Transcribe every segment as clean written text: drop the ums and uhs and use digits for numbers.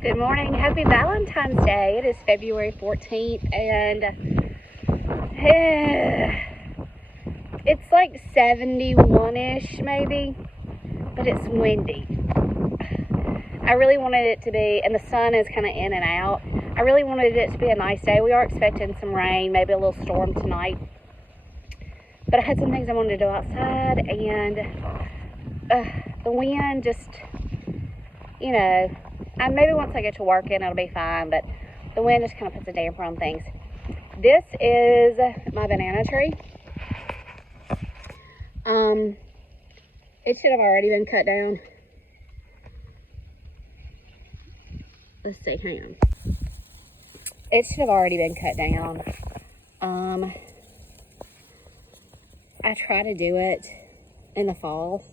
Good morning. Happy Valentine's Day. It is February 14th and it's like 71-ish maybe, but it's windy. I really wanted it to be, and the sun is kind of in and out. I really wanted it to be a nice day. We are expecting some rain, maybe a little storm tonight. But I had some things I wanted to do outside, and the wind just, you know, maybe once I get to working it'll be fine, but the wind just kind of puts a damper on things. This is my banana tree. It should have already been cut down. Let's see, hang on. It should have already been cut down. I try to do it in the fall,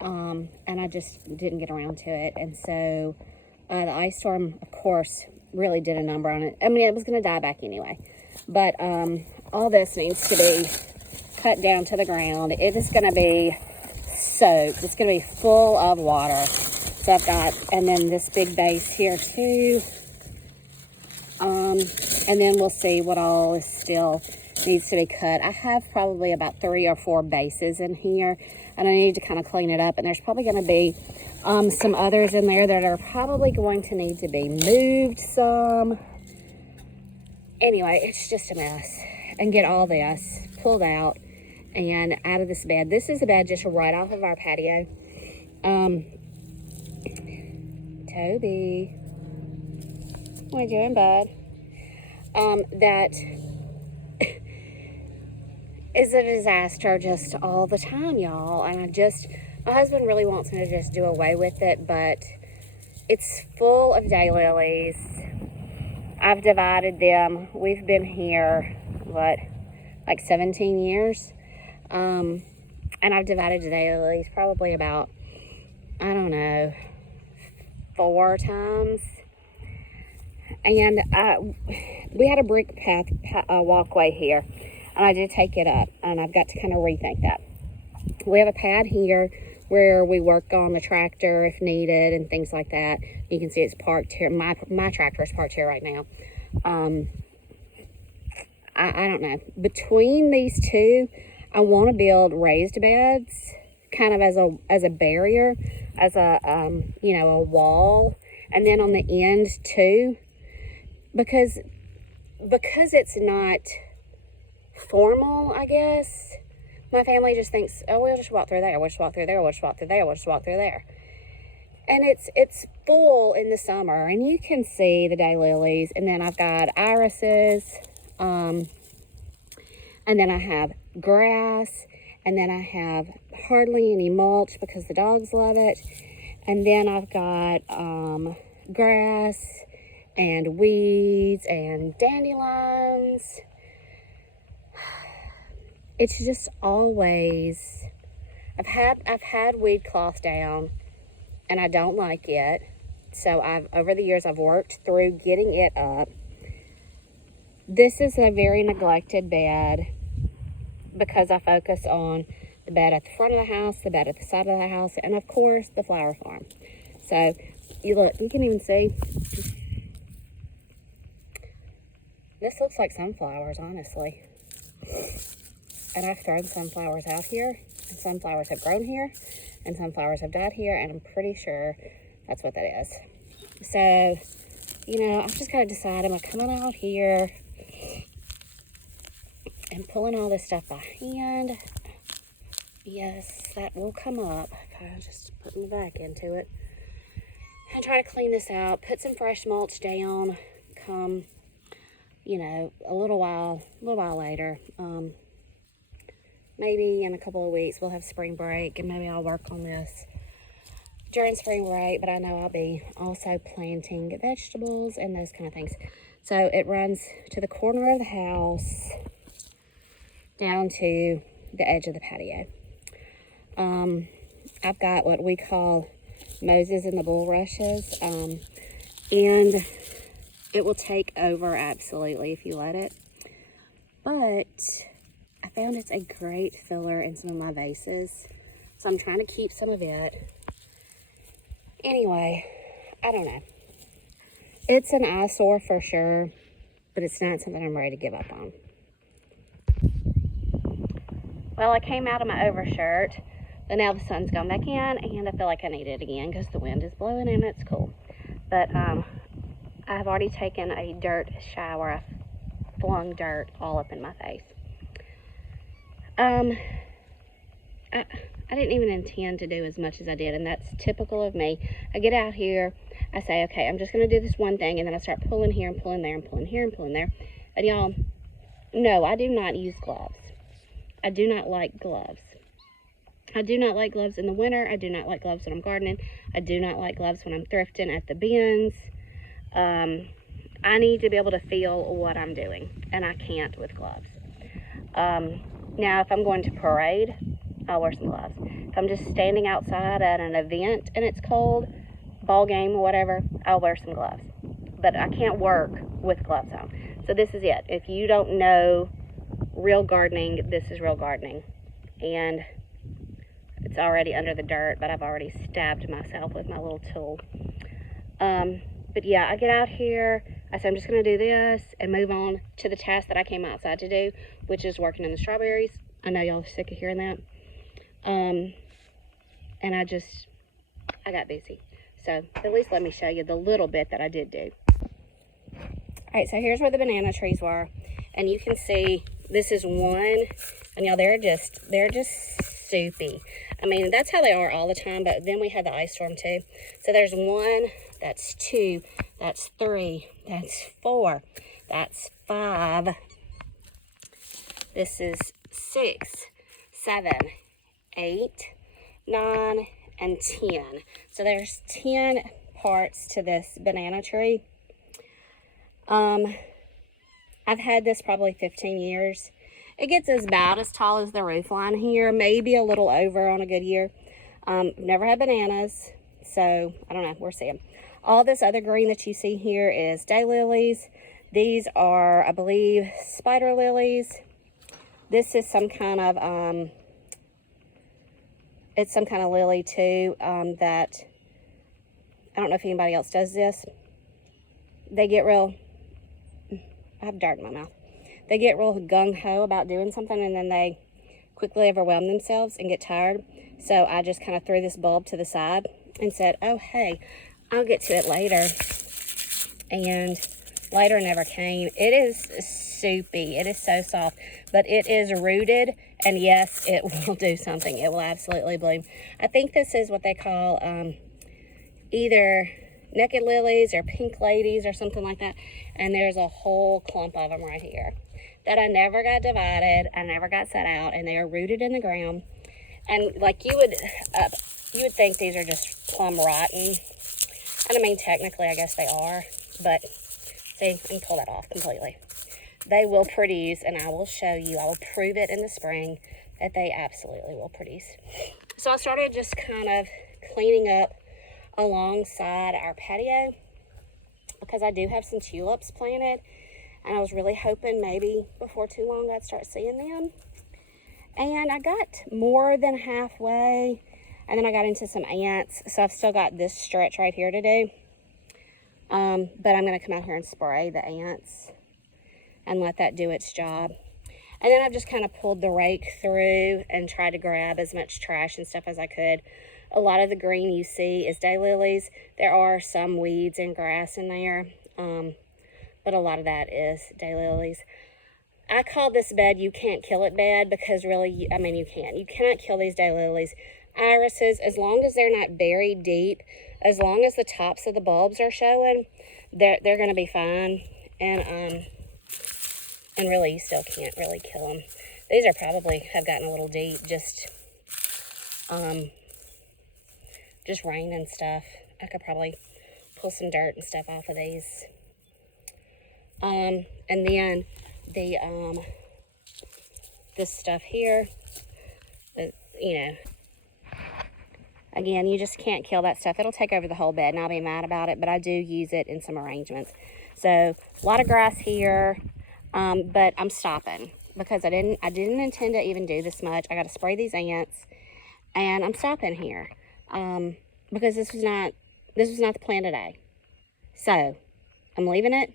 and I just didn't get around to it. And so the ice storm, of course, really did a number on it. I mean, it was going to die back anyway. But all this needs to be cut down to the ground. It is going to be soaked. It's going to be full of water. So I've got, and then this big base here too. And then we'll see what all is still needs to be cut. I have probably about 3 or 4 bases in here, and I need to kind of clean it up. And there's probably going to be some others in there that are probably going to need to be moved some. Anyway, it's just a mess. And get all this pulled out and out of this bed. This is a bed just right off of our patio. Toby, what are you doing, bud? That is a disaster just all the time, y'all. And my husband really wants me to just do away with it, but it's full of daylilies. I've divided them. We've been here, like 17 years? And I've divided the daylilies probably about, I don't know, 4 times. And we had a brick path walkway here, and I did take it up, and I've got to kind of rethink that. We have a pad here where we work on the tractor if needed and things like that. You can see it's parked here. My tractor is parked here right now. I don't know. Between these two, I want to build raised beds, kind of as a barrier, as a a wall, and then on the end too, because it's not formal, I guess. My family just thinks, oh, we'll just walk through there, we'll just walk through there, we'll just walk through there, we'll just walk through there. And it's full in the summer, and you can see the daylilies, and then I've got irises, and then I have grass, and then I have hardly any mulch because the dogs love it, and then I've got grass and weeds and dandelions. It's just always, I've had weed cloth down, and I don't like it. So over the years, I've worked through getting it up. This is a very neglected bed because I focus on the bed at the front of the house, the bed at the side of the house, and of course, the flower farm. So you can even see, this looks like sunflowers, honestly. And I've thrown sunflowers out here, and sunflowers have grown here, and sunflowers have died here, and I'm pretty sure that's what that is. So, I've just got to decide, am I coming out here and pulling all this stuff by hand? Yes, that will come up. Kind of just putting the back into it. And try to clean this out, put some fresh mulch down, come, a little while later. Maybe in a couple of weeks we'll have spring break, and maybe I'll work on this during spring break, but I know I'll be also planting vegetables and those kind of things. So it runs to the corner of the house down to the edge of the patio. I've got what we call Moses and the bulrushes, and it will take over absolutely if you let it. But I found it's a great filler in some of my vases, so I'm trying to keep some of it. Anyway, I don't know. It's an eyesore for sure, but it's not something I'm ready to give up on. Well, I came out of my overshirt, but now the sun's gone back in, and I feel like I need it again because the wind is blowing and it's cool. But I've already taken a dirt shower. I flung dirt all up in my face. I didn't even intend to do as much as I did, and that's typical of me. I get out here, I say, okay, I'm just going to do this one thing, and then I start pulling here and pulling there and pulling here and pulling there. And y'all, no, I do not use gloves. I do not like gloves. I do not like gloves in the winter. I do not like gloves when I'm gardening. I do not like gloves when I'm thrifting at the bins. I need to be able to feel what I'm doing, and I can't with gloves. Now, if I'm going to parade, I'll wear some gloves. If I'm just standing outside at an event and it's cold, ball game or whatever, I'll wear some gloves. But I can't work with gloves on. So this is it. If you don't know real gardening, this is real gardening. And it's already under the dirt, but I've already stabbed myself with my little tool. But yeah, I get out here, I say I'm just going to do this and move on to the task that I came outside to do, which is working in the strawberries. I know y'all are sick of hearing that. And I got busy. So at least let me show you the little bit that I did do. Alright, so here's where the banana trees were. And you can see this is one, and y'all, they're just soupy. I mean, that's how they are all the time, but then we had the ice storm too. So there's one, that's two, that's three, that's four, that's five. This is 6, 7, 8, 9, and 10. So there's 10 parts to this banana tree. I've had this probably 15 years. It gets about as tall as the roof line here, maybe a little over on a good year. Never had bananas, so I don't know, we'll see them. All this other green that you see here is daylilies. These are, I believe, spider lilies. This is some kind of, it's some kind of lily too, that, I don't know if anybody else does this. They get real, I have dirt in my mouth. They get real gung-ho about doing something, and then they quickly overwhelm themselves and get tired. So I just kind of threw this bulb to the side and said, oh, hey, I'll get to it later. And later never came. It is soupy. It is so soft, but it is rooted, and yes, it will do something. It will absolutely bloom. I think this is what they call either naked lilies or pink ladies or something like that. And there's a whole clump of them right here that I never got divided. I never got set out, and they are rooted in the ground. And like you would think these are just plumb rotten. And I mean, technically, I guess they are, but see, I can pull that off completely. They will produce, and I will show you, I will prove it in the spring that they absolutely will produce. So I started just kind of cleaning up alongside our patio because I do have some tulips planted, and I was really hoping maybe before too long I'd start seeing them. And I got more than halfway, and then I got into some ants, so I've still got this stretch right here to do. But I'm going to come out here and spray the ants and let that do its job. And then I've just kind of pulled the rake through and tried to grab as much trash and stuff as I could. A lot of the green you see is daylilies. There are some weeds and grass in there, but a lot of that is daylilies. I call this bed You Can't Kill It bed because really, I mean, you can't. You cannot kill these daylilies. Irises, as long as they're not buried deep, as long as the tops of the bulbs are showing, they're going to be fine. And really, you still can't really kill them. These are probably have gotten a little deep, just rain and stuff. I could probably pull some dirt and stuff off of these. And then the this stuff here, you know, again, you just can't kill that stuff. It'll take over the whole bed, and I'll be mad about it, but I do use it in some arrangements. So a lot of grass here, but I'm stopping because I didn't intend to even do this much. I got to spray these ants, and I'm stopping here because this was not the plan today. So I'm leaving it.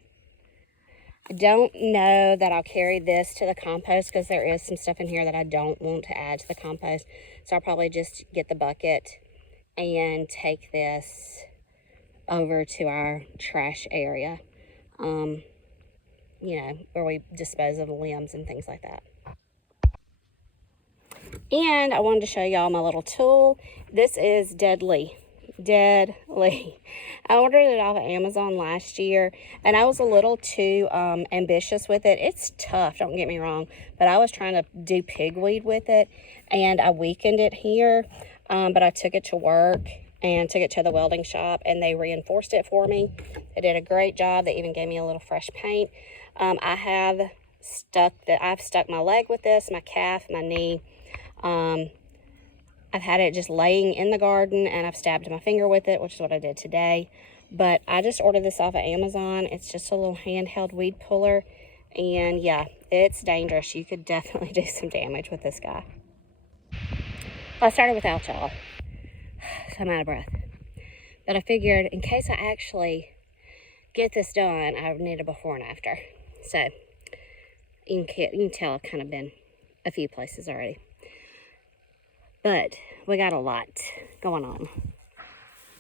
I don't know that I'll carry this to the compost because there is some stuff in here that I don't want to add to the compost. So I'll probably just get the bucket and take this over to our trash area, you know, where we dispose of limbs and things like that. And I wanted to show y'all my little tool. This is deadly. I ordered it off of Amazon last year, and I was a little too ambitious with it. It's tough, don't get me wrong, but I was trying to do pigweed with it, and I weakened it here, but I took it to work and took it to the welding shop, and they reinforced it for me. They did a great job. They even gave me a little fresh paint. I've stuck my leg with this, my calf, my knee. I've had it just laying in the garden, and I've stabbed my finger with it, which is what I did today. But I just ordered this off of Amazon. It's just a little handheld weed puller. And yeah, it's dangerous. You could definitely do some damage with this guy. Well, I started without y'all, so I'm out of breath. But I figured in case I actually get this done, I need a before and after. So you can tell I've kind of been a few places already. But we got a lot going on.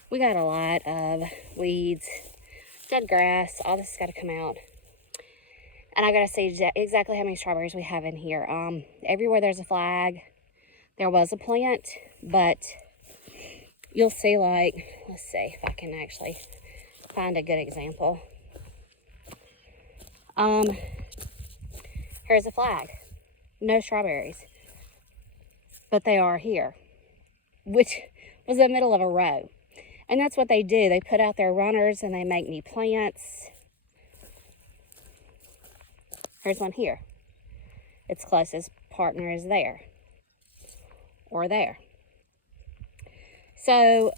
We got a lot of weeds, dead grass, all this has got to come out. And I got to see exactly how many strawberries we have in here. Everywhere there's a flag, there was a plant, but you'll see, like, let's see if I can actually find a good example. Here's a flag, no strawberries. But they are here, which was the middle of a row. And that's what they do. They put out their runners and they make new plants. Here's one here. Its closest partner is there. Or there. So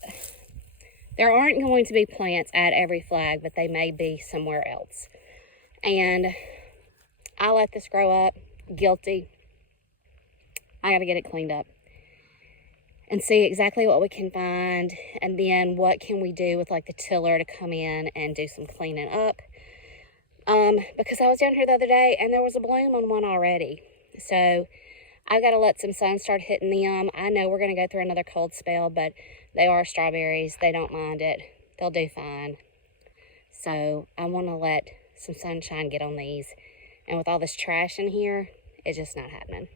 there aren't going to be plants at every flag, but they may be somewhere else. And I let this grow up, guilty. I got to get it cleaned up and see exactly what we can find, and then what can we do with like the tiller to come in and do some cleaning up. Because I was down here the other day and there was a bloom on one already. So I've got to let some sun start hitting them. I know we're going to go through another cold spell, but they are strawberries. They don't mind it. They'll do fine. So I want to let some sunshine get on these. And with all this trash in here, it's just not happening.